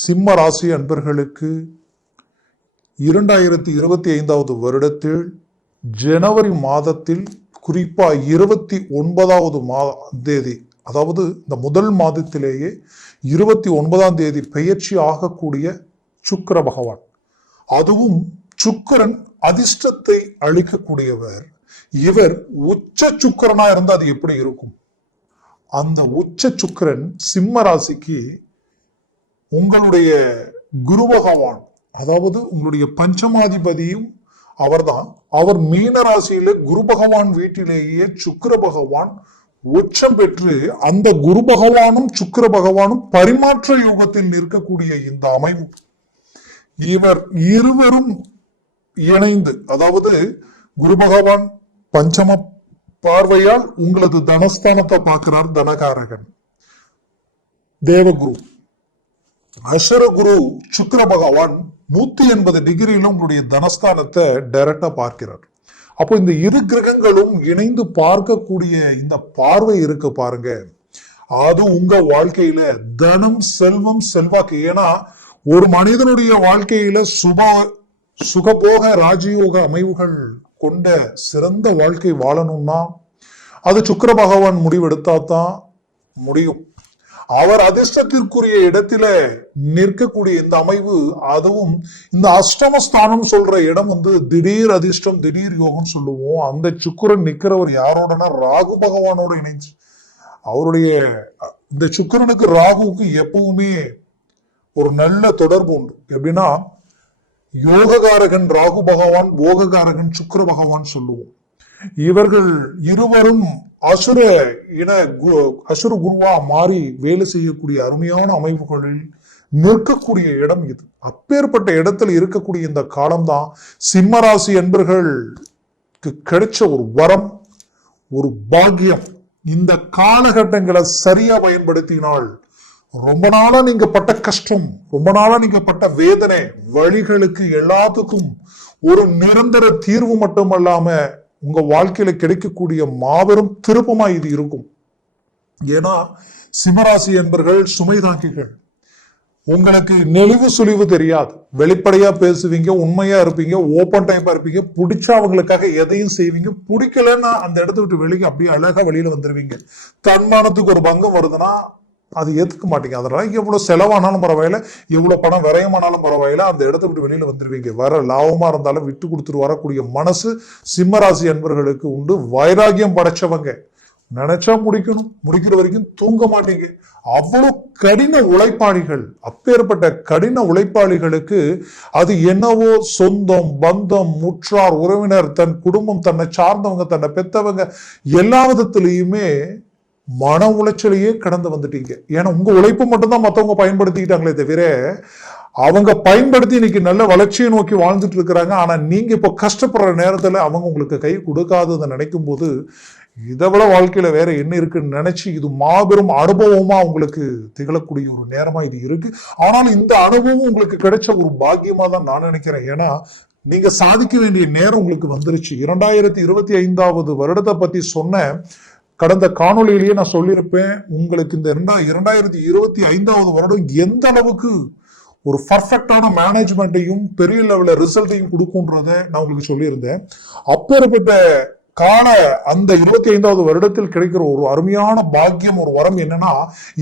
சிம்ம ராசி அன்பர்களுக்கு இரண்டாயிரத்தி இருபத்தி ஐந்தாவது வருடத்தில் ஜனவரி மாதத்தில் குறிப்பாக இருபத்தி ஒன்பதாவது மா தேதி அதாவது இந்த முதல் மாதத்திலேயே இருபத்தி ஒன்பதாம் தேதி பெயர்ச்சி ஆகக்கூடிய சுக்கர பகவான். அதுவும் சுக்கிரன் அதிர்ஷ்டத்தை அளிக்கக்கூடியவர். இவர் உச்ச சுக்கிரனா இருந்தால் அது எப்படி இருக்கும்? அந்த உச்ச சுக்கிரன் சிம்ம ராசிக்கு உங்களுடைய குரு பகவான் அதாவது உங்களுடைய பஞ்சமாதிபதியும் அவர்தான். அவர் மீன ராசியில குரு பகவான் வீட்டிலேயே சுக்கர பகவான் உச்சம் பெற்று அந்த குரு பகவானும் சுக்கிர பகவானும் பரிமாற்ற யுகத்தில் நிற்கக்கூடிய இந்த அமைவு. இவர் இருவரும் இணைந்து அதாவது குரு பகவான் பஞ்சம பார்வையால் உங்களது தனஸ்தானத்தை பார்க்கிறார் தனகாரகன் தேவகுரு. அஷரகுரு சுக்கர பகவான் நூத்தி எண்பது டிகிரியில உங்களுடைய தனஸ்தானத்தை டைரக்டா பார்க்கிறார். அப்போ இந்த இரு கிரகங்களும் இணைந்து பார்க்கக்கூடிய இந்த பார்வை இருக்கு பாருங்க. அது உங்க வாழ்க்கையில தனம் செல்வம் செல்வாக்கு. ஏன்னா ஒரு மனிதனுடைய வாழ்க்கையில சுப சுகபோக ராஜயோக அமைவுகள் கொண்ட சிறந்த வாழ்க்கை வாழணும்னா அது சுக்கர பகவான் முடிவெடுத்தா தான் முடியும். அவர் அதிர்ஷ்டத்திற்குரிய இடத்துல நிற்கக்கூடிய இந்த அமைவு அதுவும் இந்த அஷ்டமஸ்தானம் சொல்ற இடம் வந்து திடீர் அதிர்ஷ்டம் திடீர் யோகம் சொல்லுவோம். அந்த சுக்கிரன் நிற்கிறவர் யாரோடனா? ராகு பகவானோட இணைஞ்சு. அவருடைய இந்த சுக்கிரனுக்கு ராகுவுக்கு எப்பவுமே ஒரு நல்ல தொடர்பு உண்டு. எப்படின்னா யோககாரகன் ராகு பகவான் போககாரகன் சுக்கிர பகவான் சொல்லுவோம். இவர்கள் இருவரும் அசுர இன கு- அசுர குருவா மாறி வேலை செய்யக்கூடிய அருமையான அமைப்புகளில் நிற்கக்கூடிய இடம் இது. அப்பேற்பட்ட இடத்தில் இருக்கக்கூடிய இந்த காலம்தான் சிம்மராசி என்பர்களுக்கு கிடைச்ச ஒரு வரம் ஒரு பாக்கியம். இந்த காலகட்டங்களை சரியா பயன்படுத்தினால் ரொம்ப நாளா நீங்க பட்ட கஷ்டம் ரொம்ப நாளா நீங்க பட்ட வேதனை வழிகளுக்கு எல்லாத்துக்கும் ஒரு நிரந்தர தீர்வு மட்டுமல்லாம உங்கள் வாழ்க்கையில் கிடைக்கக்கூடிய மாபெரும் திருப்பமாக இது இருக்கும். ஏன்னா சிம்மராசி என்பர்கள் சுமை தாங்கிகள் உங்களுக்கு நெளிவு சுழிவு தெரியாது. வெளிப்படையா பேசுவீங்க உண்மையா இருப்பீங்க ஓப்பன் டைப்பா இருப்பீங்க பிடிச்சா அவங்களுக்காக எதையும் செய்வீங்க பிடிக்கலன்னா அந்த இடத்த விட்டு வெளியே அப்படியே அழகா வெளியில வந்துருவீங்க. தன்மானத்துக்கு ஒரு பங்கம் வருதுன்னா அது ஏற்றுக்க மாட்டீங்க. அதனால எவ்வளோ செலவானாலும் பரவாயில்ல எவ்வளோ பணம் விரயமானாலும் பரவாயில்ல அந்த இடத்த விட்டு வெளியில் வந்துடுவீங்க வர லாபமாக இருந்தாலும் விட்டு கொடுத்துட்டு வரக்கூடிய மனசு சிம்மராசி அன்பர்களுக்கு உண்டு. வைராகியம் படைச்சவங்க. நினைச்சா முடிக்கணும். முடிக்கிற வரைக்கும் தூங்க மாட்டீங்க. அவ்வளோ கடின உழைப்பாளிகள். அப்பேற்பட்ட கடின உழைப்பாளிகளுக்கு அது என்னவோ சொந்தம் பந்தம் முற்றார் உறவினர் தன் குடும்பம் தன்னை சார்ந்தவங்க தன்னை பெத்தவங்க எல்லா விதத்திலையுமே மன உளைச்சலையே கடந்து வந்துட்டீங்க. ஏன்னா உங்கள் உழைப்பு மட்டும்தான் மற்றவங்க பயன்படுத்திக்கிட்டாங்களே தவிர அவங்க பயன்படுத்தி இன்னைக்கு நல்ல வளர்ச்சியை நோக்கி வாழ்ந்துட்டு இருக்கிறாங்க. ஆனால் நீங்கள் இப்போ கஷ்டப்படுற நேரத்தில் அவங்க உங்களுக்கு கை கொடுக்காததை நினைக்கும் போது இதை விட வேற என்ன இருக்குன்னு நினச்சி இது மாபெரும் அனுபவமாக உங்களுக்கு திகழக்கூடிய ஒரு நேரமாக இது இருக்குது ஆனாலும் இந்த அனுபவம் உங்களுக்கு கிடைச்ச ஒரு பாக்கியமாக தான் நான் நினைக்கிறேன். ஏன்னா நீங்க சாதிக்க வேண்டிய நேரம் உங்களுக்கு வந்துருச்சு. இரண்டாயிரத்தி இருபத்தி ஐந்தாவது வருடத்தை பத்தி சொன்ன கடந்த காணொளியிலேயே நான் சொல்லியிருப்பேன் உங்களுக்கு இந்த இரண்டா இரண்டாயிரத்தி இருபத்தி ஐந்தாவது வருடம் எந்த அளவுக்கு ஒரு பர்ஃபெக்டான மேனேஜ்மெண்ட்டையும் பெரிய லெவலில் ரிசல்ட்டையும் கொடுக்குன்றதை நான் உங்களுக்கு சொல்லியிருந்தேன். அப்பேற்பட்ட காண அந்த இருபத்தி ஐந்தாவது வருடத்தில் கிடைக்கிற ஒரு அருமையான பாக்கியம் ஒரு வரம் என்னன்னா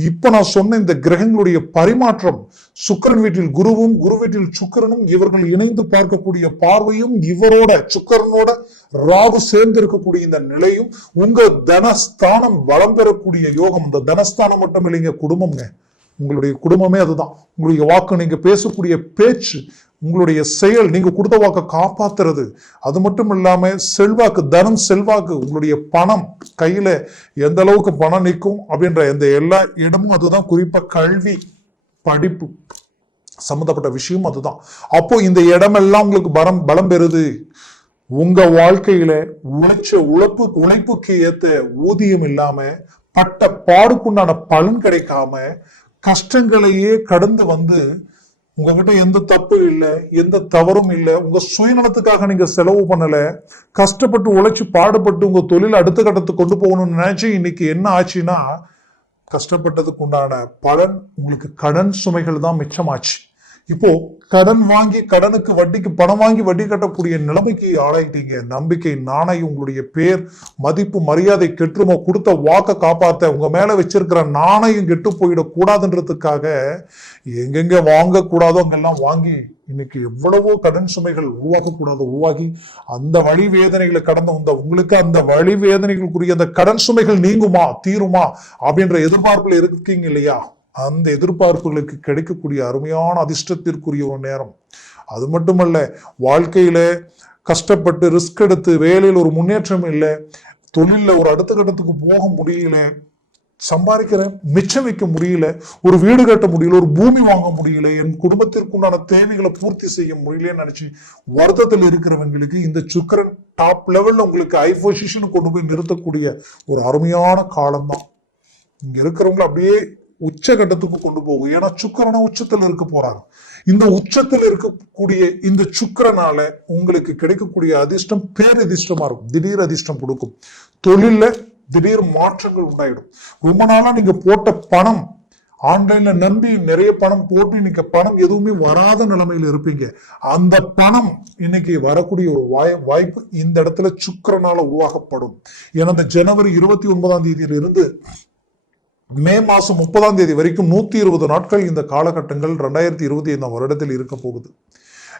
இப்ப நான் சொன்ன இந்த கிரகங்களுடைய பரிமாற்றம் சுக்கிரன் வீட்டில் குருவும் குரு வீட்டில் சுக்கரனும் இவர்கள் இணைந்து பார்க்கக்கூடிய பார்வையும் இவரோட சுக்கிரனோட ராகு சேர்ந்து இருக்கக்கூடிய இந்த நிலையும் உங்க தனஸ்தானம் வளம் பெறக்கூடிய யோகம் இந்த தனஸ்தானம் மட்டும் இல்லைங்க குடும்பம்ங்க. உங்களுடைய குடும்பமே அதுதான். உங்களுடைய வாக்கு நீங்க பேசக்கூடிய பேச்சு உங்களுடைய செயல் நீங்கள் கொடுத்த வாக்கை காப்பாத்துறது. அது மட்டும் இல்லாமல் செல்வாக்கு தனம் செல்வாக்கு உங்களுடைய பணம் கையில் எந்த அளவுக்கு பணம் நிற்கும் அப்படின்ற எந்த எல்லா இடமும் அதுதான். குறிப்பாக கல்வி படிப்பு சம்மந்தப்பட்ட விஷயம் அதுதான். அப்போ இந்த இடமெல்லாம் உங்களுக்கு பலம் பலம் பெறுது. உங்க வாழ்க்கையில உழைச்ச உழைப்பு உழைப்புக்கு ஏத்த ஊதியம் இல்லாம பட்ட பாடுக்குண்டான பலன் கிடைக்காம கஷ்டங்களையே கடந்து வந்து உங்ககிட்ட எந்த தப்பு இல்லை எந்த தவறும் இல்லை. உங்க சுயநலத்துக்காக நீங்க செலவு பண்ணல. கஷ்டப்பட்டு உழைச்சு பாடுபட்டு உங்க தொழில் அடுத்த கட்டத்துக்கு கொண்டு போகணும்னு நினைச்சு இன்னைக்கு என்ன ஆச்சுன்னா கஷ்டப்பட்டதுக்கு உண்டான பலன் உங்களுக்கு கடன் சுமைகள் தான் மிச்சமாச்சு. இப்போ கடன் வாங்கி கடனுக்கு வட்டிக்கு பணம் வாங்கி வட்டி கட்டக்கூடிய நிலைமைக்கு ஆளாயிட்டீங்க. நம்பிக்கை நாணயம் உங்களுடைய பேர் மதிப்பு மரியாதை கெட்டுமோ கொடுத்த வாக்க காப்பாத்த உங்க மேல வச்சிருக்கிற நாணயம் கெட்டு போயிடக்கூடாதுன்றதுக்காக எங்கெங்க வாங்கக்கூடாதோ அங்கெல்லாம் வாங்கி இன்னைக்கு எவ்வளவோ கடன் சுமைகள் உருவாக்கக்கூடாது உருவாகி அந்த வழி வேதனைகளை கடந்து வந்த உங்களுக்கு அந்த வழி வேதனைகளுக்குரிய அந்த கடன் சுமைகள் நீங்குமா தீருமா அப்படின்ற எதிர்பார்ப்புல இருக்கீங்க இல்லையா? அந்த எதிர்பார்ப்புகளுக்கு கிடைக்கக்கூடிய அருமையான அதிர்ஷ்டத்திற்குரிய ஒரு நேரம். அது மட்டுமல்ல வாழ்க்கையில் கஷ்டப்பட்டு ரிஸ்க் எடுத்து வேலையில் ஒரு முன்னேற்றம் இல்லை தொழிலில் ஒரு அடுத்த கட்டத்துக்கு போக முடியல சம்பாதிக்கிற மிச்சம் வைக்க முடியல ஒரு வீடு கட்ட முடியல ஒரு பூமி வாங்க முடியல என் குடும்பத்திற்குண்டான தேவைகளை பூர்த்தி செய்ய முடியலன்னு நினைச்சு வருத்தத்தில் இருக்கிறவங்களுக்கு இந்த சுக்கரன் டாப் லெவல்ல உங்களுக்கு ஐ பொசிஷன் கொண்டு போய் நிறுத்தக்கூடிய ஒரு அருமையான காலம்தான். இங்க இருக்கிறவங்களை அப்படியே உச்சகட்டத்துக்கு கொண்டு போகும் ஏன்னா சுக்கரனை உச்சத்துல இருக்க போறாங்க இந்த உச்சத்துல இருக்கக்கூடிய இந்த சுக்கரனால உங்களுக்கு கிடைக்கக்கூடிய அதிர்ஷ்டம் பேரதிர்ஷ்டமா இருக்கும். திடீர் அதிர்ஷ்டம் கொடுக்கும். தொழில்ல திடீர் மாற்றங்கள் உண்டாயிடும். ரொம்ப நாளா நீங்க போட்ட பணம் ஆன்லைன்ல நம்பி நிறைய பணம் போட்டு இன்னைக்கு பணம் எதுவுமே வராத நிலைமையில இருப்பீங்க. அந்த பணம் இன்னைக்கு வரக்கூடிய ஒரு வாய் வாய்ப்பு இந்த இடத்துல சுக்கரனால உருவாக்கப்படும் ஏன்னா இந்த ஜனவரி இருபத்தி ஒன்பதாம் தேதியில இருந்து மே மாதம் முப்பதாம் தேதி வரைக்கும் நூற்றி இருபது நாட்கள் இந்த காலகட்டங்கள் ரெண்டாயிரத்தி இருபத்தி ஐந்தாம் வருடத்தில் இருக்க போகுது.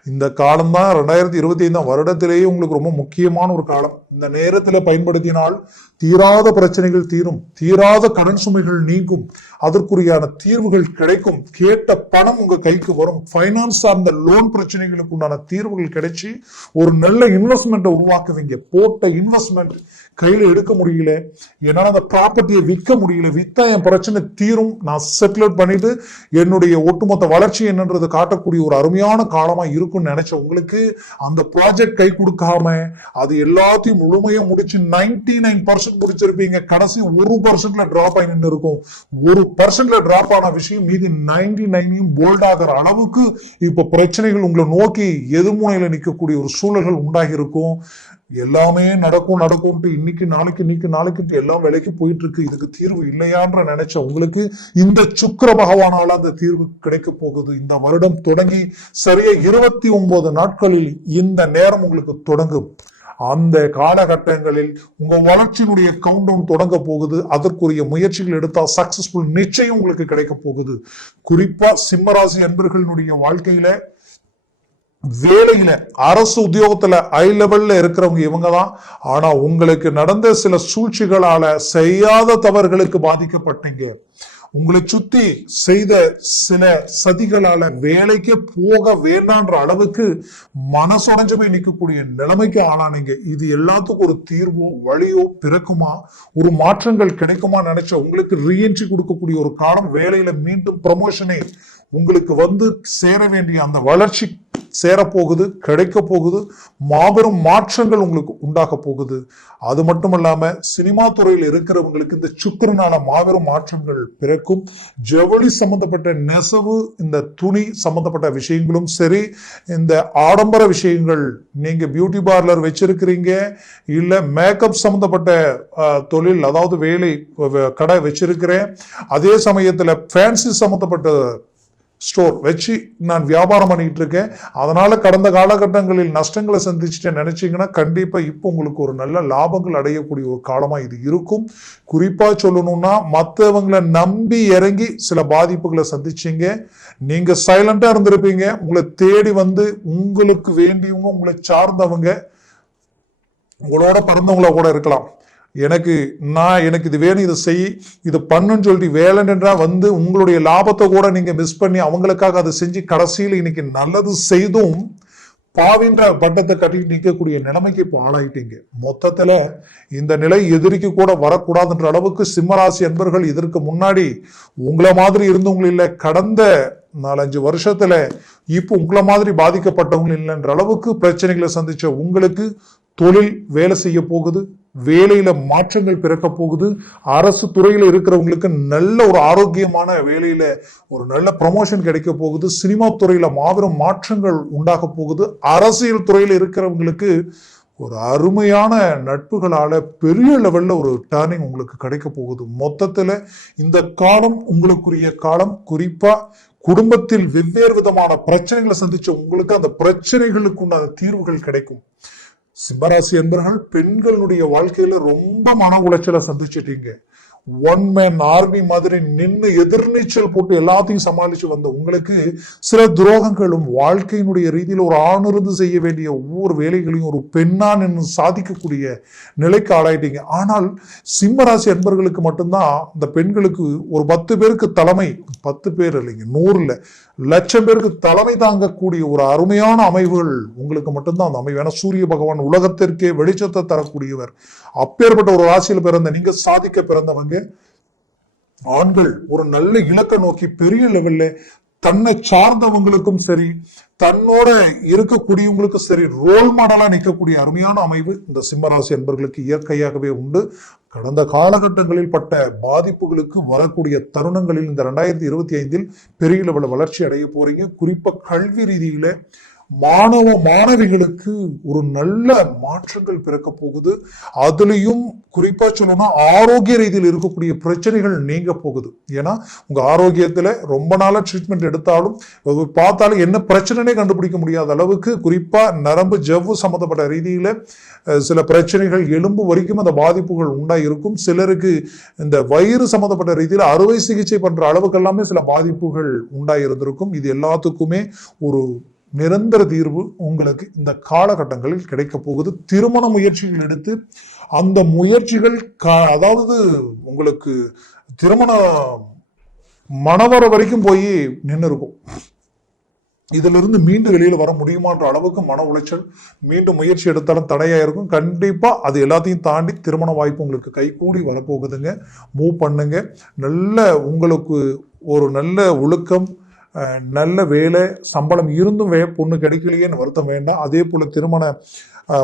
இந்த காலம் தான் ரெண்டாயிரத்தி இருபத்தி ஐந்தாம் வருடத்திலேயே உங்களுக்கு ரொம்ப முக்கியமான ஒரு காலம். இந்த நேரத்தில் பயன்படுத்தினால் தீராத பிரச்சனைகள் தீரும். தீராத கடன் சுமைகள் நீங்கும். அதற்குரியான தீர்வுகள் கிடைக்கும். கேட்ட பணம் உங்க கைக்கு வரும். ஃபைனான்ஸ் சார்ந்த லோன் பிரச்சனைகளுக்கு உண்டான தீர்வுகள் கிடைச்சி ஒரு நல்ல இன்வெஸ்ட்மெண்ட்டை உருவாக்குவீங்க. போட்ட இன்வெஸ்ட்மெண்ட் கையில எடுக்க முடியல. என்னால அந்த ப்ராப்பர்ட்டியை விற்க முடியல. வித்தா என் பிரச்சனை தீரும். நான் செட்டில் பண்ணிட்டு என்னுடைய ஒட்டுமொத்த வளர்ச்சி என்னன்றது காட்டக்கூடிய ஒரு அருமையான காலமா இருக்கும்னு நினைச்ச உங்களுக்கு அந்த ப்ராஜெக்ட் கை கொடுக்காம அது எல்லாத்தையும் முழுமையா முடிச்சு நைன்டி நைன் பர்சன்ட் முடிச்சிருப்பீங்க. கடைசி ஒரு பர்சன்ட்ல டிராப் ஆகி நின்று இருக்கும் ஒரு பர்சன்ட்ல டிராப் ஆன விஷயம் மீதி நைன்டி நைனையும் போல்ட் ஆகிற அளவுக்கு இப்போ பிரச்சனைகள் உங்களை நோக்கி எதிர்முனையில நிற்கக்கூடிய ஒரு சூழல்கள் உண்டாகி இருக்கும் எல்லாமே நடக்கும் நடக்கும்ட்டு இன்னைக்கு நாளைக்கு இன்னைக்கு நாளைக்கு எல்லாம் விலைக்கு போயிட்டு இருக்கு இதுக்கு தீர்வு இல்லையான்ற நினைச்ச உங்களுக்கு இந்த சுக்கர பகவானால அந்த தீர்வு கிடைக்க போகுது. இந்த வருடம் தொடங்கி சரியா இருபத்தி ஒன்பது நாட்களில் இந்த நேரம் உங்களுக்கு தொடங்கும். அந்த காலகட்டங்களில் உங்க வளர்ச்சியினுடைய கவுண்டவுன் தொடங்க போகுது. அதற்குரிய முயற்சிகள் எடுத்தால் சக்சஸ்ஃபுல் நிச்சயம் உங்களுக்கு கிடைக்க போகுது. குறிப்பா சிம்மராசி அன்பர்களினுடைய வாழ்க்கையில வேலையில அரசு உத்தியோகத்துல ஹை லெவல்ல இருக்கிறவங்க இவங்க தான் ஆனா உங்களுக்கு நடந்த சில சூழ்ச்சிகளால செய்யாத தவறுகளுக்கு பாதிக்கப்பட்டீங்க. உங்களை சுத்தி செய்த சில சதிகளால வேலைக்கே போக வேண்டான்ற அளவுக்கு மனசுடைஞ்சு போய் நிற்கக்கூடிய நிலைமைக்கு ஆளானீங்க. இது எல்லாத்துக்கும் ஒரு தீர்வோ வழியோ பிறக்குமா? ஒரு மாற்றங்கள் கிடைக்குமா நினைச்ச உங்களுக்கு ரீஎன்ட்ரி கொடுக்கக்கூடிய ஒரு காலம் வேலையில மீண்டும் ப்ரமோஷனே உங்களுக்கு வந்து சேர வேண்டிய அந்த வளர்ச்சி சேரப்போகுது கிடைக்க போகுது மாபெரும் மாற்றங்கள் உங்களுக்கு உண்டாக போகுது. அது மட்டும் இல்லாமல் சினிமா துறையில் இருக்கிறவங்களுக்கு இந்த சுக்கரனால மாபெரும் மாற்றங்கள் பிறக்கும். ஜவுளி சம்பந்தப்பட்ட நெசவு இந்த துணி சம்பந்தப்பட்ட விஷயங்களும் சரி இந்த ஆடம்பர விஷயங்கள் நீங்கள் பியூட்டி பார்லர் வச்சிருக்கிறீங்க இல்லை மேக்கப் சம்மந்தப்பட்ட தொழில் அதாவது வேலை கடை வச்சிருக்கிறேன். அதே சமயத்தில் ஃபேன்சி சம்மந்தப்பட்ட ஸ்டோர் வச்சு நான் வியாபாரம் பண்ணிகிட்டு இருக்கேன். அதனால் கடந்த காலகட்டங்களில் நஷ்டங்களை சந்திச்சுட்டு நினச்சிங்கன்னா கண்டிப்பாக இப்போ உங்களுக்கு ஒரு நல்ல லாபங்கள் அடையக்கூடிய ஒரு காலமாக இது இருக்கும். குறிப்பாக சொல்லணும்னா மற்றவங்களை நம்பி இறங்கி சில பாதிப்புகளை சந்திச்சீங்க. நீங்கள் சைலண்ட்டாக இருந்திருப்பீங்க. உங்களை தேடி வந்து உங்களுக்கு வேண்டியவங்க உங்களை சார்ந்தவங்க உங்களோட பிறந்தவங்கள கூட இருக்கலாம். எனக்கு நான் எனக்கு இது வேணும் இதை செய் இது பண்ணுன்னு சொல்லிட்டு வேலைன்றா வந்து உங்களுடைய லாபத்தை கூட நீங்கள் மிஸ் பண்ணி அவங்களுக்காக அதை செஞ்சு கடைசியில் இன்னைக்கு நல்லது செய்தும் பாவின்ற பட்டத்தை கட்டிட்டு நிற்கக்கூடிய நிலைமைக்கு இப்போ ஆளாயிட்டீங்க. மொத்தத்தில் இந்த நிலை எதிரிக்கு கூட வரக்கூடாதுன்ற அளவுக்கு சிம்மராசி அன்பர்கள் இதற்கு முன்னாடி உங்களை மாதிரி இருந்தவங்களும் இல்லை கடந்த நாலஞ்சு வருஷத்துல இப்போ உங்களை மாதிரி பாதிக்கப்பட்டவங்களும் இல்லைன்ற அளவுக்கு பிரச்சனைகளை சந்திச்ச உங்களுக்கு தொழில் வேலை செய்ய போகுது. வேலையில மாற்றங்கள் பிறக்க போகுது. அரசு துறையில இருக்கிறவங்களுக்கு நல்ல ஒரு ஆரோக்கியமான வேலையில ஒரு நல்ல ப்ரமோஷன் கிடைக்க போகுது. சினிமா துறையில மாபெரும் மாற்றங்கள் உண்டாக போகுது. அரசியல் துறையில இருக்கிறவங்களுக்கு ஒரு அருமையான நட்புகளால் பெரிய லெவலில் ஒரு டேர்னிங் உங்களுக்கு கிடைக்க போகுது. மொத்தத்தில் இந்த காலம் உங்களுக்குரிய காலம். குறிப்பாக குடும்பத்தில் வெவ்வேறு விதமான பிரச்சனைகளை சந்திச்ச உங்களுக்கு அந்த பிரச்சனைகளுக்கு உண்டான தீர்வுகள் கிடைக்கும். சிம்மராசி என்பர்கள் பெண்களுடைய வாழ்க்கையில ரொம்ப மன உளைச்சலை சந்திச்சிட்டீங்க. ஒன் மேன் ஆர்மி மாதிரி நின்று எதிர்நீச்சல் போட்டு எல்லாத்தையும் சமாளிச்சு வந்த உங்களுக்கு சில துரோகங்களும் வாழ்க்கையினுடைய ரீதியில் ஒரு ஆணிருந்து செய்ய வேண்டிய ஒவ்வொரு வேலைகளையும் ஒரு பெண்ணா நின்று சாதிக்கக்கூடிய நிலைக்கு ஆளாயிட்டீங்க. ஆனால் சிம்மராசி அன்பர்களுக்கு மட்டும்தான் இந்த பெண்களுக்கு ஒரு பத்து பேருக்கு தலைமை பத்து பேர் இல்லைங்க நூறுல லட்சம் பேருக்கு தலைமை தாங்கக்கூடிய ஒரு அருமையான அமைவுகள் உங்களுக்கு மட்டும்தான் அந்த அமைவு. ஏன்னா சூரிய பகவான் உலகத்திற்கே வெளிச்சத்தை தரக்கூடியவர். அப்பேற்பட்ட ஒரு ராசியில் பிறந்த நீங்க சாதிக்க பிறந்தவங்க. ஆண்கள் ஒரு நல்ல இலக்கை நோக்கி பெரிய லெவல்ல தன்னை சார்ந்தவங்களுக்கும் சரி தன்னோட இருக்கக்கூடியவங்களுக்கும் சரி ரோல் மாடலா நிற்கக்கூடிய அருமையான அமைவு இந்த சிம்மராசி என்பர்களுக்கு இயற்கையாகவே உண்டு. கடந்த காலகட்டங்களில் பட்ட பாதிப்புகளுக்கு வரக்கூடிய தருணங்களில் இந்த ரெண்டாயிரத்தி இருபத்தி ஐந்தில் பெரிய லெவலில் வளர்ச்சி அடைய போறீங்க. குறிப்பாக கல்வி ரீதியில மாணவ மாணவிகளுக்கு ஒரு நல்ல மாற்றங்கள் பிறக்க போகுது. அதுலயும் குறிப்பா சொல்லணும்னா ஆரோக்கிய ரீதியில் இருக்கக்கூடிய பிரச்சனைகள் நீங்க போகுது. ஏன்னா உங்க ஆரோக்கியத்துல ரொம்ப நாளா ட்ரீட்மெண்ட் எடுத்தாலும் பார்த்தாலும் என்ன பிரச்சனைனே கண்டுபிடிக்க முடியாத அளவுக்கு குறிப்பா நரம்பு ஜவ்வு சம்பந்தப்பட்ட ரீதியில சில பிரச்சனைகள் எலும்பு வரைக்கும் அந்த பாதிப்புகள் உண்டா இருக்கும் சிலருக்கு இந்த வயிறு சம்பந்தப்பட்ட ரீதியில் அறுவை சிகிச்சை பண்ற அளவுக்கு எல்லாமே சில பாதிப்புகள் உண்டாக இருந்திருக்கும் இது எல்லாத்துக்குமே ஒரு நிரந்தர தீர்வு உங்களுக்கு இந்த காலகட்டங்களில் கிடைக்க போகுது. திருமண முயற்சிகள் எடுத்து அந்த முயற்சிகள் க- அதாவது உங்களுக்கு திருமண மணவர வரைக்கும் போய் நின்று இருக்கும் இதிலிருந்து மீண்டும் வெளியில வர முடியுமான்ற அளவுக்கு மன உளைச்சல் மீண்டும் முயற்சி எடுத்தாலும் தடையா இருக்கும். கண்டிப்பா அது எல்லாத்தையும் தாண்டி திருமண வாய்ப்பு உங்களுக்கு கைகூடி வரப்போகுதுங்க. மூவ் பண்ணுங்க. நல்ல உங்களுக்கு ஒரு நல்ல ஒழுக்கம் நல்ல வேலை சம்பளம் இருந்தும் வே பொண்ணு கிடைக்கலையேன்னு வருத்தம் வேண்டாம். அதே போல் திருமண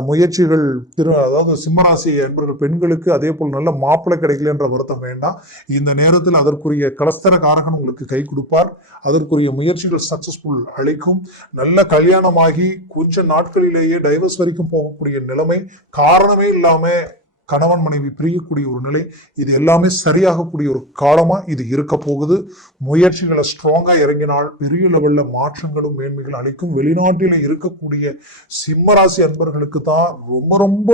முயற்சிகள் திரு அதாவது சிம்மராசி என்பவர்கள் பெண்களுக்கு அதே போல் நல்ல மாப்பிள்ளை கிடைக்கலன்ற வருத்தம் வேண்டாம். இந்த நேரத்தில் அதற்குரிய கலஸ்தர காரகன் உங்களுக்கு கை கொடுப்பார். அதற்குரிய முயற்சிகள் சக்சஸ்ஃபுல் அளிக்கும். நல்ல கல்யாணமாகி கொஞ்ச நாட்களிலேயே டைவர்ஸ் வரைக்கும் போகக்கூடிய நிலைமை காரணமே இல்லாமல் கணவன் மனைவி பிரியக்கூடிய ஒரு நிலை இது எல்லாமே சரியாகக்கூடிய ஒரு காலமாக இது இருக்க போகுது. முயற்சிகளை ஸ்ட்ராங்காக இறங்கினால் பெரிய லெவலில் மாற்றங்களும் மேன்மைகள் அளிக்கும். வெளிநாட்டில் இருக்கக்கூடிய சிம்மராசி அன்பர்களுக்கு தான் ரொம்ப ரொம்ப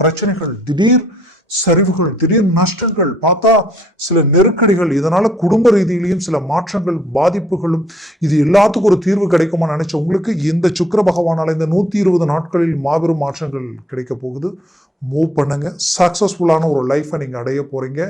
பிரச்சனைகள் திடீர் சரிவுகள் திடீர் நஷ்டங்கள் பார்த்தா சில நெருக்கடிகள் இதனால குடும்ப ரீதியிலையும் சில மாற்றங்கள் பாதிப்புகளும் இது எல்லாத்துக்கும் ஒரு தீர்வு கிடைக்குமா நினைச்ச உங்களுக்கு இந்த சுக்கிர பகவானால இந்த நூத்தி இருபது நாட்களில் மாபெரும் மாற்றங்கள் கிடைக்க போகுது. மூவ் பண்ணுங்க. சக்சஸ்ஃபுல்லான ஒரு லைஃப்பை நீங்க அடைய போறீங்க.